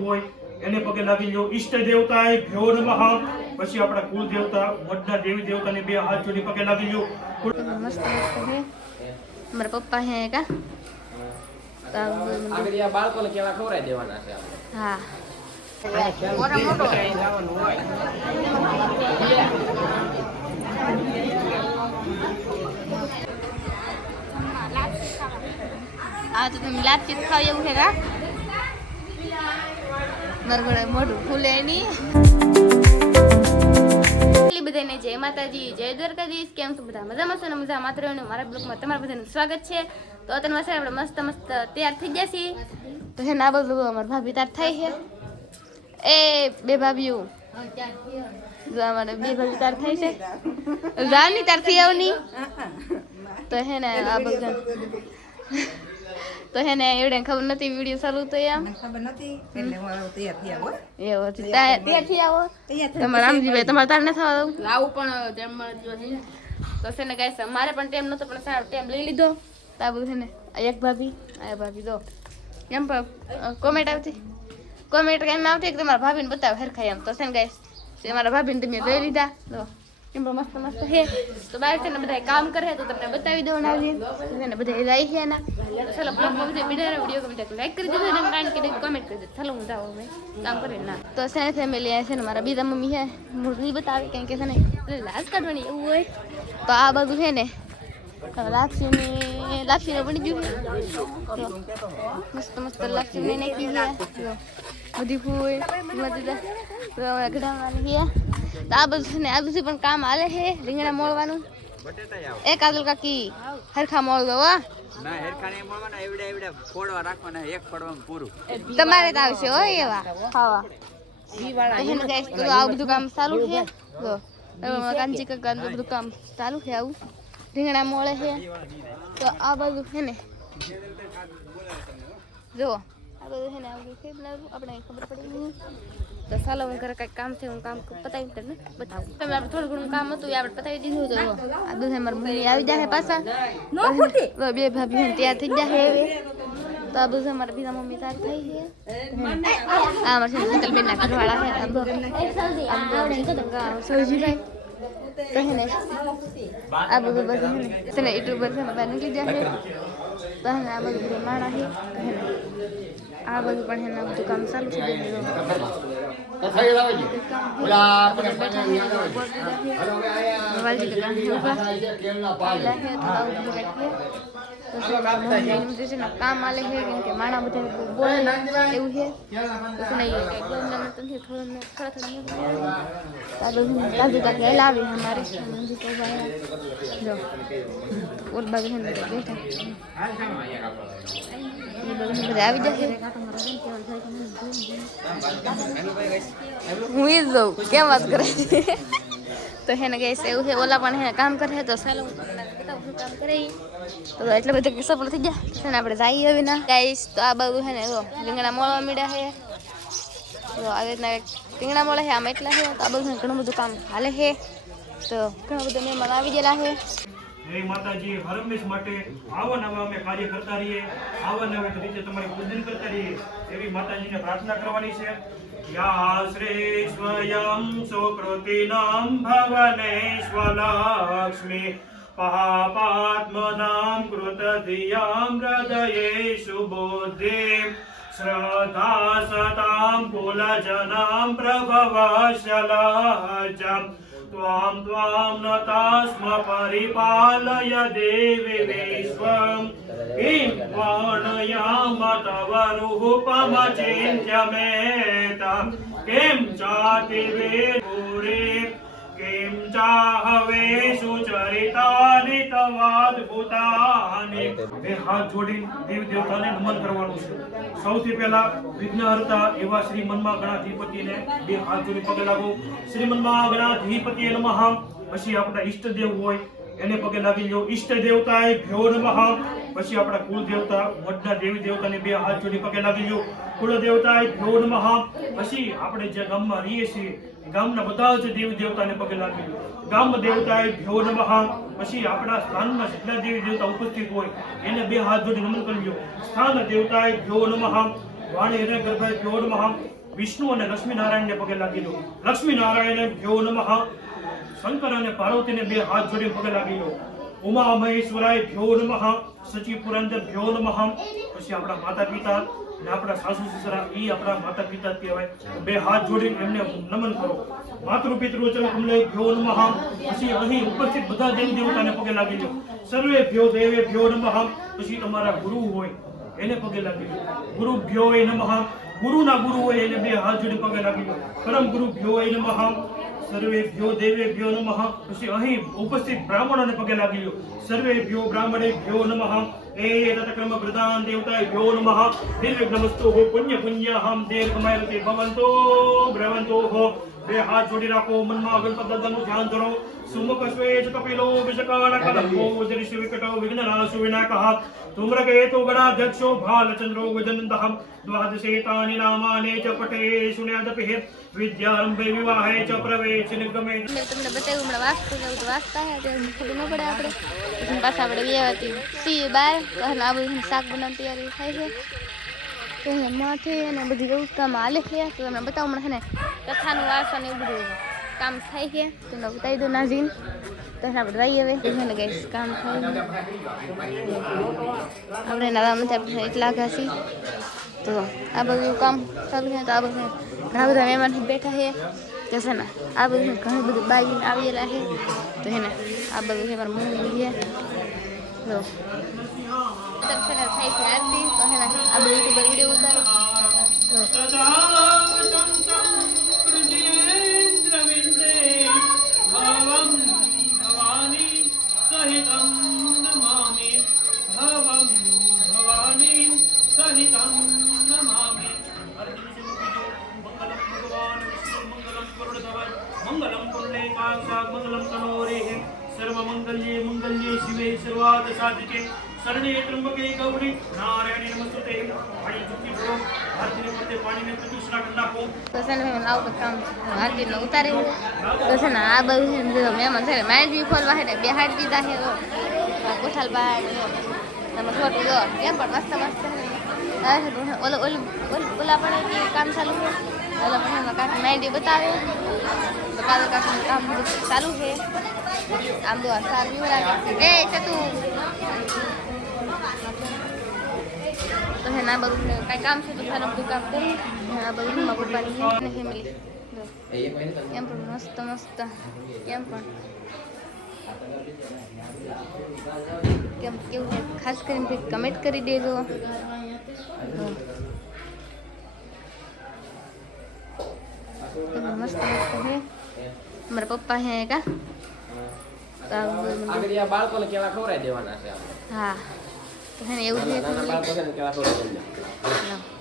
હોય એને પગે લાગી લો। ઈષ્ટ દેવતાએ ભ્યો નમઃ, પછી આપણા કુલ દેવતા વડના દેવી દેવતાને બે હાથ જોડી પગે લાગી લો। મસ્ત મસ્ત હે મારા પપ્પા હે કા આગળ આ બાળકોને કેવા ખવરાઈ દેવાના છે હા મોટો મોટો જવાનું હોય આ તો તમે લાપસી ખાવ એવું છે કા મરગડે મોઢું ખુલે નહીં। બધાને જય માતાજી, જય દ્વારકાધીશ। કેમ છો બધા? મજામાં છો ને? મજા માત્ર મારા બ્લોગમાં તમારા બધાનું સ્વાગત છે। તો અત્યારે વાસે આપણે મસ્ત મસ્ત તૈયાર થઈ ગયા છીએ। તો હે ના બધું અમારા ભાભી તૈયાર થાય છે। એ બે ભાભીઓ જો અમારે બે ભાભી તૈયાર થાય છે। રાની તૈયાર થઈ આવની તો હે ને આ બધું તો હે ને એવડે ખબર નથી વિડિયો ચાલુ તો એમ ખબર નથી એટલે હું તૈયાર થઈ આવો એવો છે તૈયાર થઈ આવો તમારે રામજીભાઈ તમારે તાર ન થવા લાવું પણ ટાઈમ મળે જો તો છે ને ગાઈસ અમારે પણ ટાઈમ નતો પણ સારો ટાઈમ લઈ લીધો તો આ બધું છે ને એક ભાભી આ ભાભી દો એમ પણ કોમેન્ટ આવતી કોમેન્ટ કેમ આવતી કે તમારા ભાભીને બતાવો હરખાય એમ તો છે ને ગાઈસ મારા ભાભીને તમે લઈ લીધા તો એમ મસ્ત મસ્ત છે તો બહાર છે ને બધા કામ કરે તો તમને બતાવી દઉં આવી ને બધા જાય છે ને ચાલો બ્લોગમાં બધા વિડીયો ગમે તો લાઈક કરી દેજો અને કારણ કે કોમેન્ટ કરી દેજો। ચાલો હું જાઉં હવે કામ કરે ના તો છે ને ફેમિલી આ છે ને મારા બીજા મમ્મી છે મુરલી બતાવે કેમ કે છે ને લાજ કાઢવાની એવું હોય તો આ બધું છે ને લાપસીને બની ગયું છે મસ્ત મસ્ત લાપસી નાખી છે બધી ફૂલ ઘડાવવાની છે તો આ બધું છે ને આ બધું પણ કામ હાલે છે રીંગણા મોળવાનું એ કાજલ કાકી હરખા મોળ દો ના હેરખાને મળવાના એવડા એવડા ફોડવા રાખવાના એક ફોડવામાં પૂરું તમારે તો આવશે હો એવા ખાવા એને ગાઈસ તો આ બધું કામ ચાલુ છે જો કાંચી કાકા બધું કામ ચાલુ છે આવું રીંગણા મોળે છે તો આ બધું છે ને જો આ બધું છે ને આવું છે આપણે ખબર પડી નહીં તો ચાલો હું ઘરે કંઈક કામ છે હું કામ પતાવી તમને બતાવું તમે આપણે થોડું ઘણું કામ હતું એ આપણે પતાવી દીધું તો આ બધું મારા મમ્મી આવી જાય પાછા બે ભાભી તૈયાર થઈ જાય હવે તો આ બધું અમારા બીજા મમ્મી તૈયાર થઈ છે આ અમારા શંકલબેનના ઘરવાળા છે સૌજીભાઈ તો હે ને આ બધું બધું છે ને યુટ્યુબર છે ને નીકળી જાય તો હે ને આ બધું માણા છે આ બધું પણ હે ને બધું કામ ચાલુ છે કામ આલે છે કેમ કે માણા બધા બોલે એવું છે કાજુ કાકી લાવી हमारे और बाजू में बैठा આવી જશે હું ઈ જાઉં કેમ વાત કરે તો હે ને ગઈસ એવું છે ઓલા પણ હે કામ કરે તો ચાલો હું તમને બતાવું કામ કરે તો એટલે બધું સફળ થઈ ગયા છે ને આપણે જઈએ હવે ના ગાઈસ તો આ બધું છે ને જો રીંગણા મોળવા મીડા છે તો આવી રીતના રીંગણા મોળે છે આમ એટલા છે તો આ બધું ઘણું બધું કામ હાલે છે તો ઘણા બધા મહેમાન આવી ગયેલા છે। જય માતાજી। હરમેશ માટે આવા નવા અમે કાર્ય કરતા રહીએ, આવા નવા રીતે તમારી પૂજન કરતા રહીએ એવી માતાજીને પ્રાર્થના કરવાની છે। યા શ્રી સ્વયં સુકૃતિનામ ભવનેશ્વલક્ષ્મી પહાપાત્મનામ કૃતધિયામ હૃદયેષુ બુદ્ધિ શ્રદ્ધા સતામ કુલજનામ પ્રભવશલજમ त्वां त्वां नतास्म परिपालय देवी विश्वं किं वर्णयाम तव रूपमचिन्त्यमेतं किं चाति वेदुरे किं चाहवे सुचरितानि तवाद्भुतानि। બે હાથ જોડી દેવી દેવતાને નમન કરવાનું છે। સૌથી પહેલા વિઘ્નહર્તા એવા શ્રી મનમાં ગણાધિપતિને બે હાથ જોડી પગે લાગો। શ્રી મનમાં ગણાધિપતિએ નમઃ, પછી આપણા ઈષ્ટદેવ હોય એને પગે લાગી લો। ઈષ્ટ દેવતાએ ભ્યો નમઃ, પછી આપણા કુલ દેવતા વડના દેવી દેવતાને બે હાથ જોડી પગે લાગી લો। કુલ દેવતાએ ભ્યો નમઃ, પછી આપણે જે ગામમાં રહીએ છીએ ગામના બધા જ દેવી દેવતાને પગે લાગી લો। ગામ દેવતાએ ભ્યો નમઃ, પછી આપણા સ્થાનમાં જેટલા દેવી દેવતા ઉપસ્થિત હોય એને બે હાથ જોડી નમન કરી લો। સ્થાન દેવતાએ ભ્યો નમઃ, વાણી અને ગર્ભાય ભ્યો નમઃ વિષ્ણુ અને લક્ષ્મી નારાયણને પગે લાગી લો લક્ષ્મી નારાયણ ભ્યો નમઃ શંકર અને પાર્વતીને બે હાથ જોડી પગે લાગી લો ઉમા મહેશ્વરાય ભ્યો નમઃ સચિવ પુરંદર ભ્યો નમઃ પછી આપણા માતા પિતા અને આપણા સાસુ સસરા ઈ આપણા માતા પિતા જ કહેવાય બે હાથ જોડીને એમને નમન કરો માતૃ પિતૃ ચરણ કમલે ભ્યો નમઃ પછી અહીં ઉપસ્થિત બધા દેવી દેવતાને પગે લાગી લો સર્વે ભ્યો દેવે ભ્યો નમઃ પછી તમારા ગુરુ હોય એને પગે લાગી લો ગુરુ ભ્યો નમઃ ગુરુના ગુરુ હોય એને બે હાથ જોડી પગે લાગી લો પરમ ગુરુ ભ્યો નમઃ સર્વે ભ્યો દેવે ભ્યો નમઃ પછી અહીં ઉપસ્થિત બ્રાહ્મણોને પગે લાગી લો સર્વે ભ્યો બ્રાહ્મણે ભ્યો નમઃ એ તત્ક્રમ પ્રધાન દેવતાય ભ્યો નમઃ દિવ્ય નમસ્તો હો પુણ્ય પુણ્યહમ દીર્ઘમયતે ભવંતો બ્રવંતો હો બે હાથ જોડી રાખો મનમાં ગણપત દાદાનું ધ્યાન ધરો સુમુખ સ્વેજ કપિલો વિષકાણ કલંકો ઉદરિષ વિકટો વિઘ્નનાશો વિનાકઃ ધૂમ્રકેતુ ગણાધ્યક્ષો ભાલચંદ્રો ગજનંદઃ દ્વાદશેતાની નામાને ચ પઠે શૂન્યાદપિઃ વિદ્યારંભે વિવાહે ચ પ્રવેશ નિગમે મેં તમને બતાવ્યું હમણાં વાંચતું જવું તો વાંચતા હે તો ખબર ન પડે આપણે પછી પાછા આપણે બે હતી સી બાર તો આ બધું શાક બનાવવાની તૈયારી થાય છે તો માથે અને બધી એવું કામ હાલે છે તો તમને બતાવું હમણાં છે ને કથાનું વાંચન એવું બધું કામ થાય છે તમને બતાવી દો નાઝીન તો આપણે રહી હવે છે ને ગાઈસ કામ થાય આપણે નવા મતલબ એટલા ઘાસી તો આ બધું કામ ચાલુ છે તો આ બધું ઘણા બધા મહેમાન બેઠા છે તો છે ને આ બધું ઘણી બધી બાઈ આવેલા છે તો છે ને આ બધું છે મારા મમ્મી છે તો છે ને થાય છે આરતી તો છે ને આ બધું યુટ્યુબર વિડીયો ઉતારે તો મંગલમ પુંડલીકાક્ષાય મંગલમ તનોરેઃ સર્વમંગલ્યે મંગલ્યે શિવે સર્વાર્થ સાધિકે શરણે ત્રંબકે ગૌરી નારાયણી નમસ્તુતે પાણી ચૂકી પડો હાથની મધ્ય પાણીને પ્રતિષ્ઠા કરી નાખો તો છે ને મેં આવું કામ આરતીને ઉતારે તો છે ને આ બધું છે ને મહેમાન છે ને માઇન્ડ બી ખોલવા છે ને બે હાથ દીધા છે તો કોઠાલ બાર તમે ખોટું જો કેમ પણ મસ્ત મસ્ત ઓલા પણ કામ ચાલુ છે ઓલા પણ કાંઈ માઇન્ડ બતાવે તો કાલે કાંઈ કામ ચાલુ છે આમ તો સારું બી લાગે એ છે તું તો હે ના બધું કાંઈ કામ છે તો સારું બધું કામ કરી આ બધું મારા પપ્પાની અને ફેમિલી એમ પણ મસ્ત મસ્ત એમ પણ કેમ કેવું છે ખાસ કરીને કંઈક કમેન્ટ કરી દેજો મસ્ત મસ્ત છે મારા પપ્પા હે કા બાળકોને કેવા ખવડાવી દેવાના છે હા તો હે ને એવું છે બાળકો છે ને કેવા ખવડાવી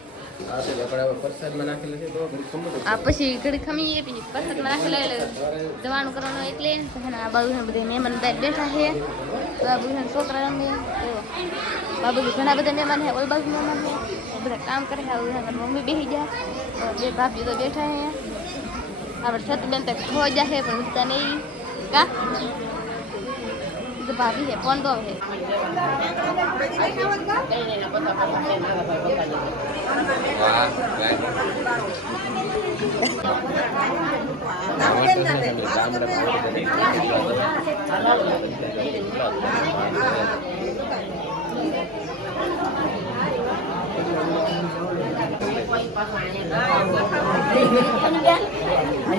આ પછી ઘડી ખમીએ પછી પરસાદમાં રાખેલા એટલે દવાનું કરવાનું એટલે આ બાજુ બધા મહેમાન બેઠા છે તો આ બધું છોકરા રમે તો આ બધું ઘણા બધા મહેમાન છે ઓલ બાજુ મહેમાન છે બધા કામ કરે છે મમ્મી બેસી જાય બે ભાભીઓ તો બેઠા છે આપણે છત બેન તો ખોવા જાય પણ ઉઠતા નહીં કા ભાભી છે કોણ તો છે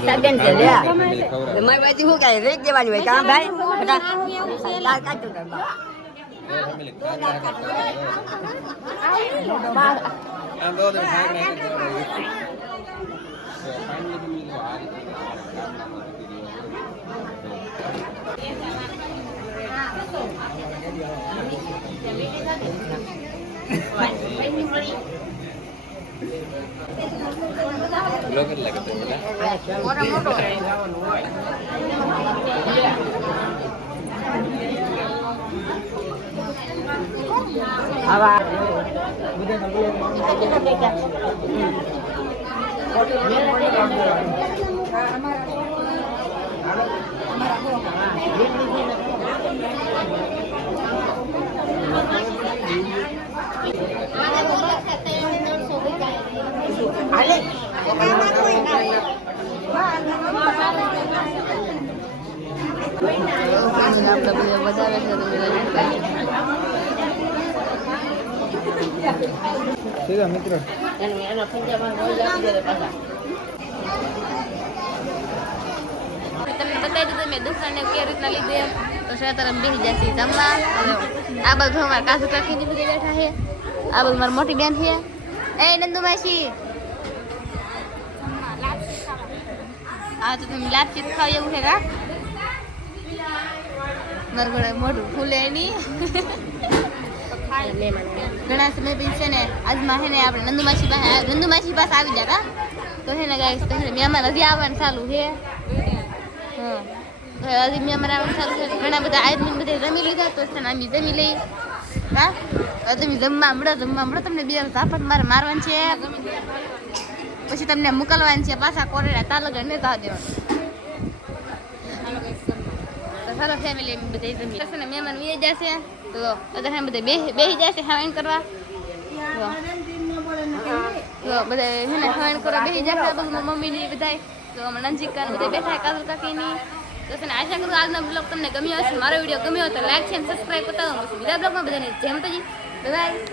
સાબેન છે લે મારી બાજુ શું કાંઈ રેક દેવાની હોય કામ ભાઈ બધા લાલ કાઢું Logan lagi tu mana? orang motor apa હાલે આપણે બધા વધારે છે તો એના પંજાબમાં રોજ આપી દે પાછા તમને બતાવી દીધું મેં દુકાને કેવી રીતના લીધી એમ તો શેતરમ બેસી જશે જમવા આ બધું અમારા કાજુ કાકીની બધી બેઠા છે આ બધું મારી મોટી બેન છે એ નંદુ માસી આ તો તમે લાપસી ખાવ એવું છે કા મારું ઘરે મોઢું ફૂલે નહીં ઘણા સમય પછી છે ને આજમાં છે ને આપણે નંદુ માસી પાસે આવી ગયા કા તો છે ને ગાઈસ તો મહેમાન હજી આવવાનું ચાલુ છે હા હજી મહેમાન આવવાનું ચાલુ છે ઘણા બધા આદમી બધે જમી લીધા તો છે ને અમે જમી લઈ હા તમે જમવા મળો તમને બે ઝાપટ મારવાનું છે પછી તમને મોકલવાનું છે પાછા કોરેડા તાલગર ને તા દેવાનું તો ચાલો ફેમિલી બધા જમી છે ને મહેમાન વી જશે તો બધા બધા બેસી જશે ખાવાનું કરવા તો બધા છે ને ખાવાનું કરવા બેસી જશે બધું મમ્મીની બધા તો હમણાં નજીક બધા બેઠા કાજલ કાકીની તો છે ને આશા કરું આજનો બ્લોગ તમને ગમ્યો હશે મારો વિડીયો ગમ્યો તો લાઈક છે અને સબસ્ક્રાઈબ કરતા બીજા બ્લોગમાં બધાને જેમ તો બાય.